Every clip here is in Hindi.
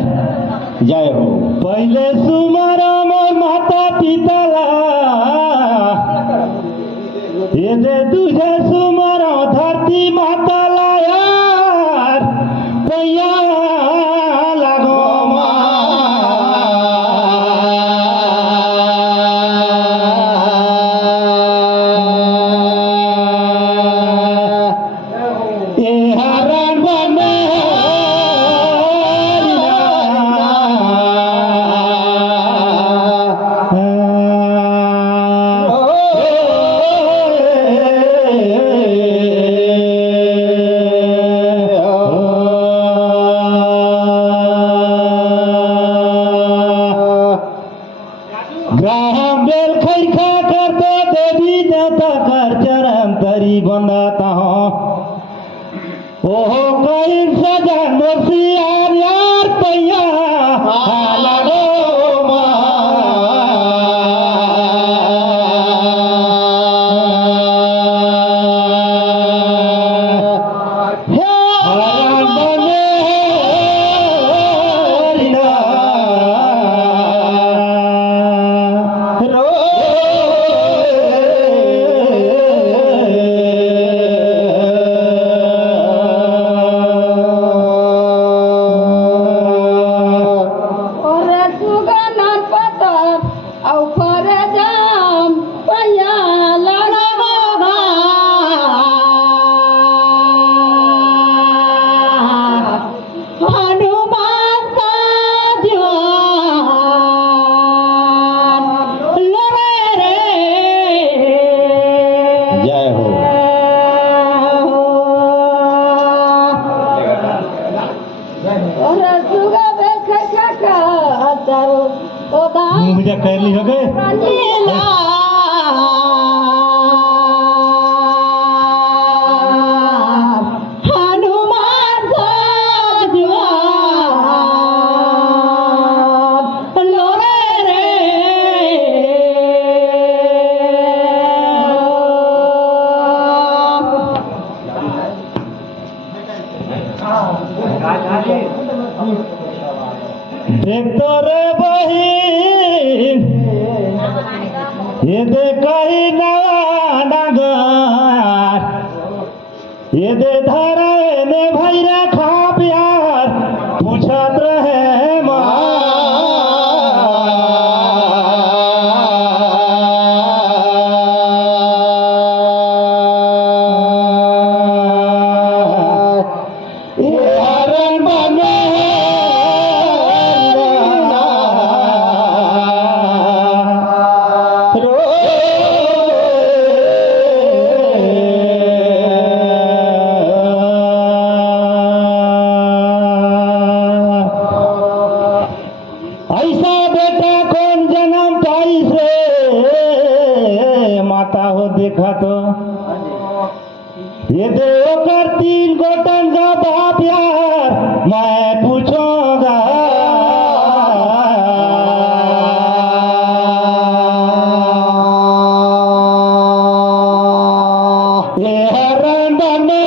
जय हो। पहले सुमरा मोर माता पिताला ये दे तुझे सुमरा धरती माताला यार पैया लागो ए हरण बने ग्राहम बेल खैखा करते देवी देवता कर चरण तरी बंदाता हूँ ओहो कहीं सजा नोसी यार पैया लागो जय हो। मुझे कर ली हो गए देखतो रे बहीण ये दे काही नवा नागर ये दे धारा ने भैरा खा प्यार पूछत रहे माँ ऐसा बेटा कौन जन्म पाई से माता हो देखा तो ये दे कर 3 गोटन का बाप यार मैं पूछूंगा ये हरण बने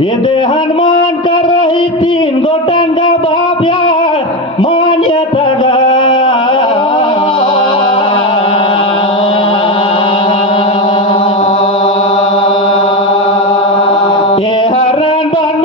ये दे हनुमान कर रही तीन गोटंगा बाप्या मान्यता गा ये हरण बन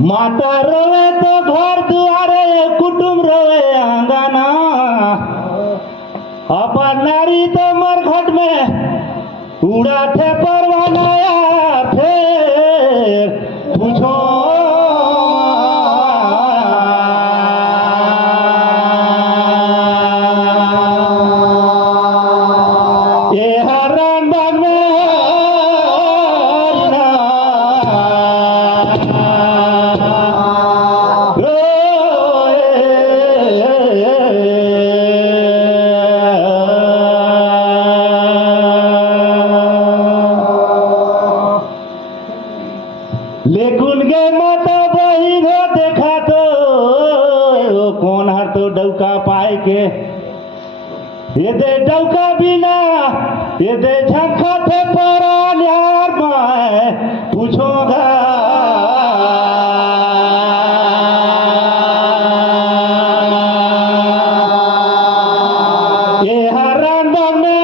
माता रोवे तो घर दुआरे कुटुम रोवे आंगना अपन नारी तो मरघट में उड़ा थे परवाना यार फिर पूछो ये हरण बाग में लेकुन गे माता बही हो देखा तो कौन हर तो डौका पाए के ये दे डौका बिना ये दे झंखा थे परान यार मैं पूछोगा ये हरण बाग में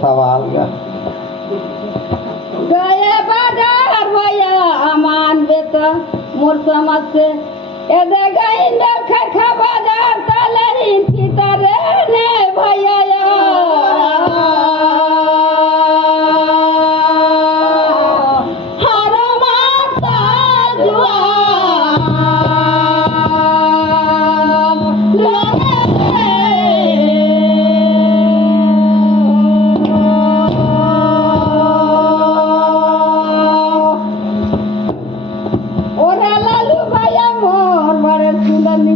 सवाल गए बाजार भैया मान बेत मोर समझ से एदे गई खा बाजार तलरी भीतर ने भैया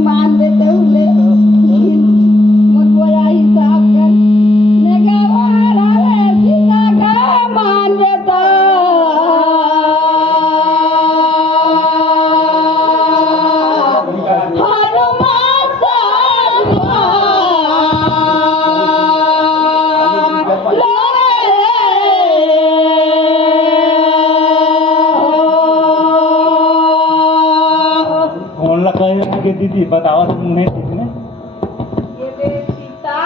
मान देते हुए मोर बोया हिसाब कर नेगवार आवे सीता का मान देता हनुमान साधुआ कौन लगा के दीदी बताओ तुम नहीं किसने ये दे सीता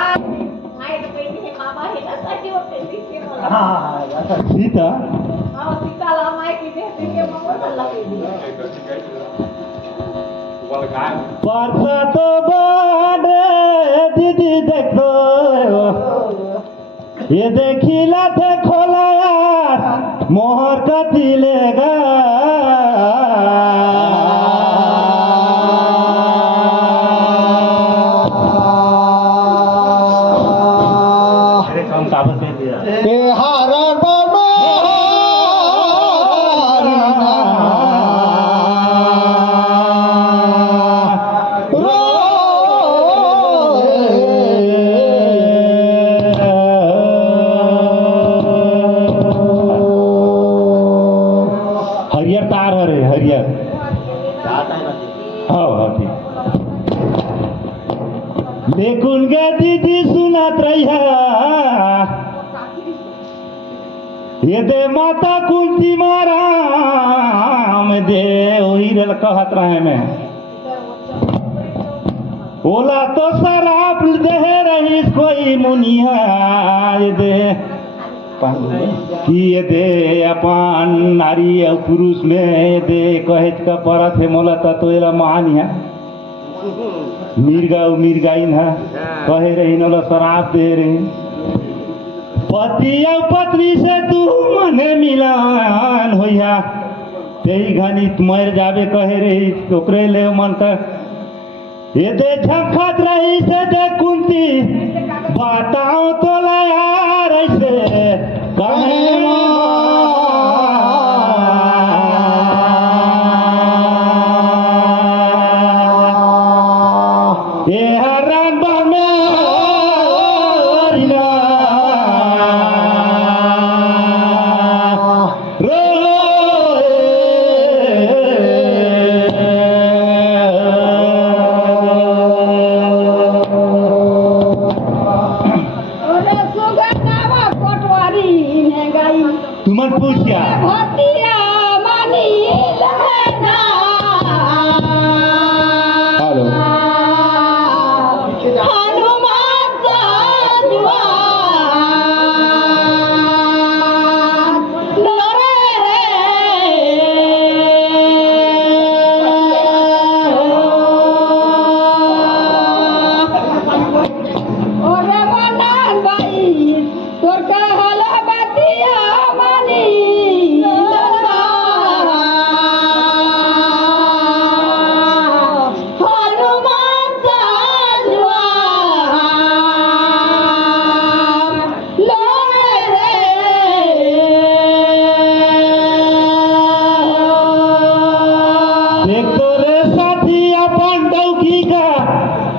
माय तो कहती है मामा है ना साथी वो कहती है मला हाँ सीता हां सीता ला माय की दे के मामा सल्ला के दिया परसा तो बाडे दीदी देखो ये देखिला थे खोला यार मोहर का दिलेगा देखून गे दीदी सुनत रहिया ये दे माता कुंती माराम दे वही कहत रहे में बोला तो शराब दे रही कोई मुनिया ये दे कि ये दे अपन नारी और पुरुष में ये दे कहत का परत है मोला तो एला महानिया मिर्गा मिर्गाइन है कहे रही नोला शराब दे रही पति और पत्नी से तू मने मिलन होया तेई घनी मर जावे कहे रही ओकरे ले मन तक ये दे झखत रही से दे कुंती बताओ तो यार ऐसे कहे ये हरण बने तुमन पूछिया हेलो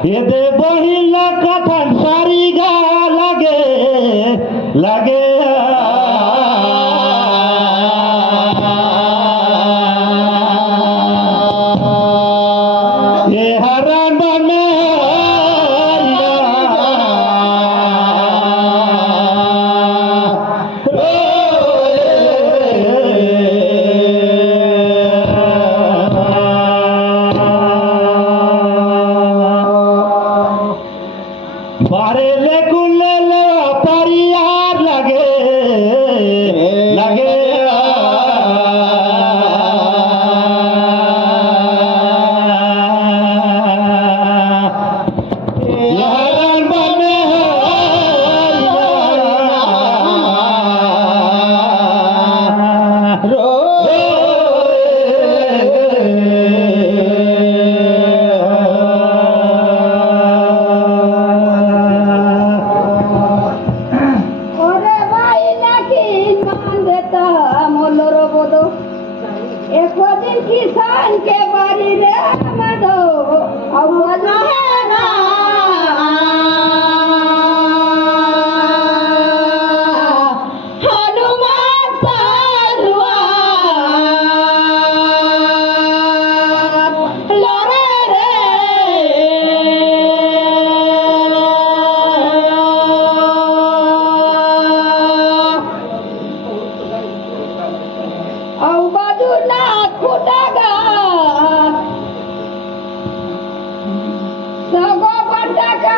ये दे बहिला कथन सारी गा लगे ये हरण बने बारे ले कुले ले परियार लगे हरण बने किसान के बारी रे मदो और है ना हनुमान सालवा लरे रे औ बाजू ना खुटागा सगो बटाका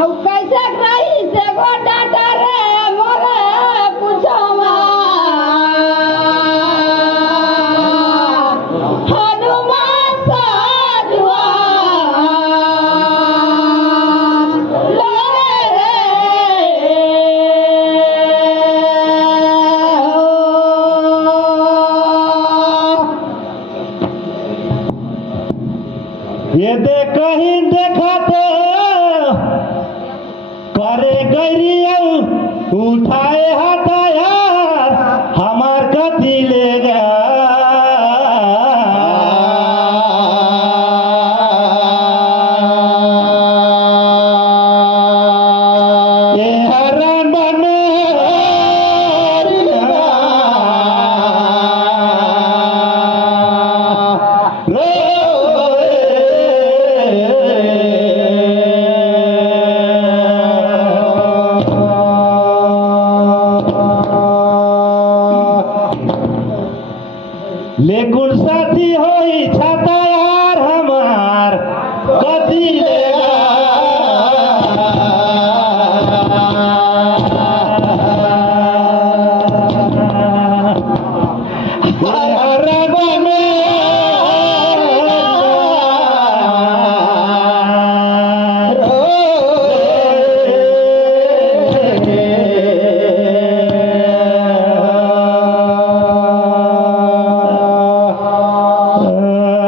औ कैसे रही से गो डाटा रे मोरे पूछोमा हनुमान साजुआ लरे ये दे कहीं देखा तो करे गरिया उठाए हटाया हमार कथी ले गया ये हरण बने लेकुन साथी होई छाता यार हमार कथी लेगा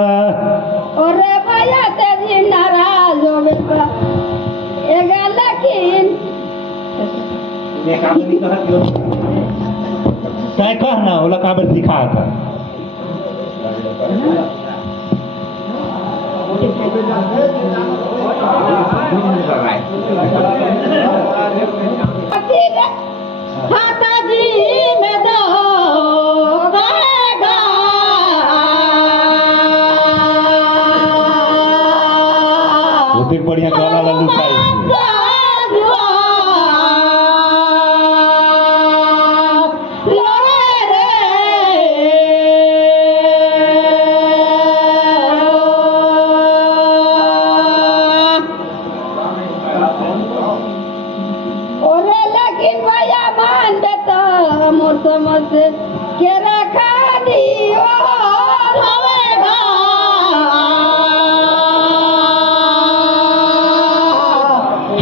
ओरे भैया तेजी नाराज हो बेटा एगा लेकिन काय कहना होला काबर दिखा था खाता जी में दो रहेगा होते बढ़िया गाना ला लुकाई ओरे लेकिन भैया मान देता मोर समझ से के रखा दियो होवेगा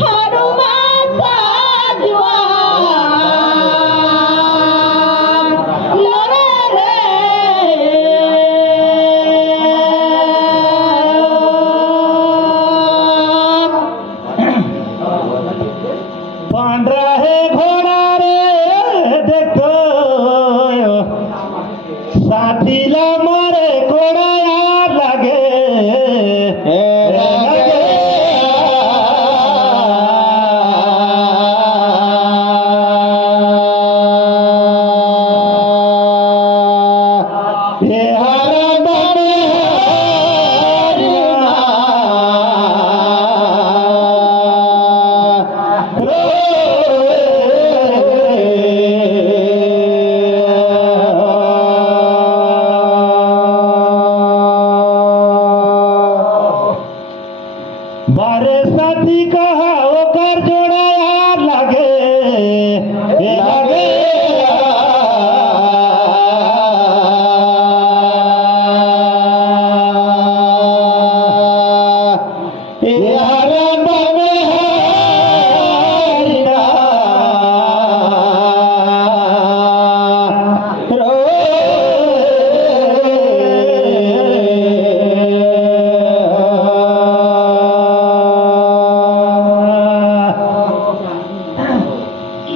हनुमान साजुआ लड़े पांढरा है घोडा रे देखो साथीला मारे घोडा यार लागे ये हरा बने बारे साथी कहा ओकर जोड़ा यार लागे ये लागे ये हरा बने हरिया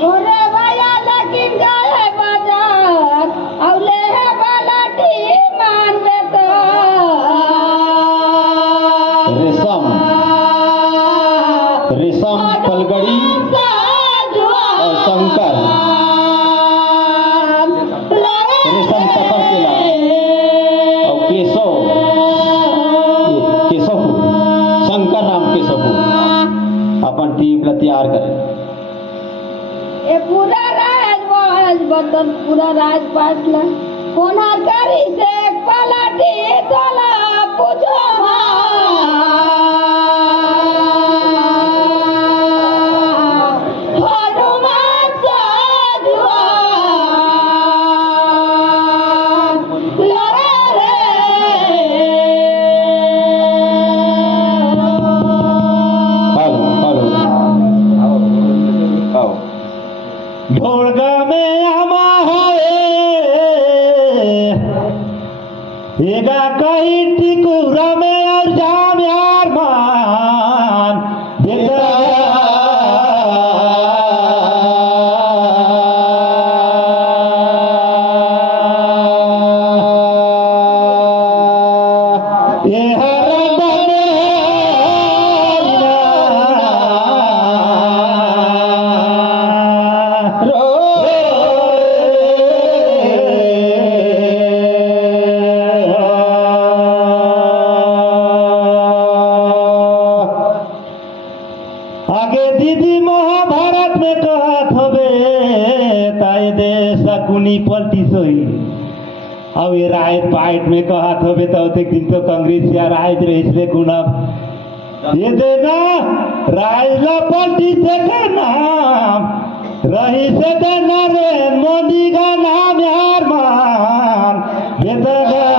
ओरे भैया लेकिन गए बाजार औले है बालाटी मान देता रेशम रेशम पलगड़ी और शंकर रेशम तपर केला और केशव शंकर नाम केशव अपन टीम ला तैयार करे ये पूरा राज बतन पूरा राज पाटला कोना करी से एक पलाटी तोला पूछो हनुमान साजुआ लड़े हेलो आओ ढोलगा में आमा है एगा कहीं टिकुरा में और जाम यार मान देखा ये हरा बने आगे दीदी महाभारत में कहत हवे ताई दे शकुनी पलटी सोई अब ये रायत पाइट में कहा तो बेतौते दिन तो कांग्रेस या रायत रहीस ले गुना ये देना रायला पंडित देखा नाम रही से देना रे मोदी का नाम यार मान बेतगा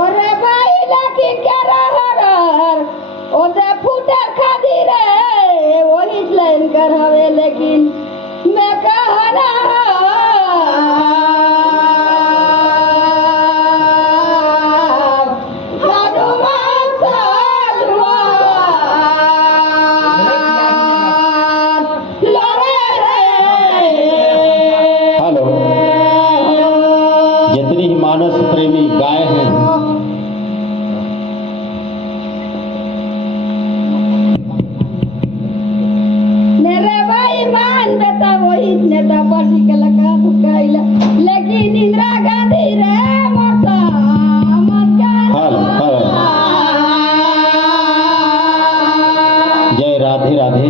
ओरे बाईला की करा हरर ओदे फुटर खादी रे वही लाइन कर हवे लेकिन मैं कहना हनुमान सालवान लड़े रे हेलो, जितनी ही मानस प्रेमी गाय हैं मेरे भाई मान बेटा वही नेता पार्टी के लगा धुकाइला लेकिन इंदिरा गांधी रे मोटा हेलो, हेलो। जय राधे राधे।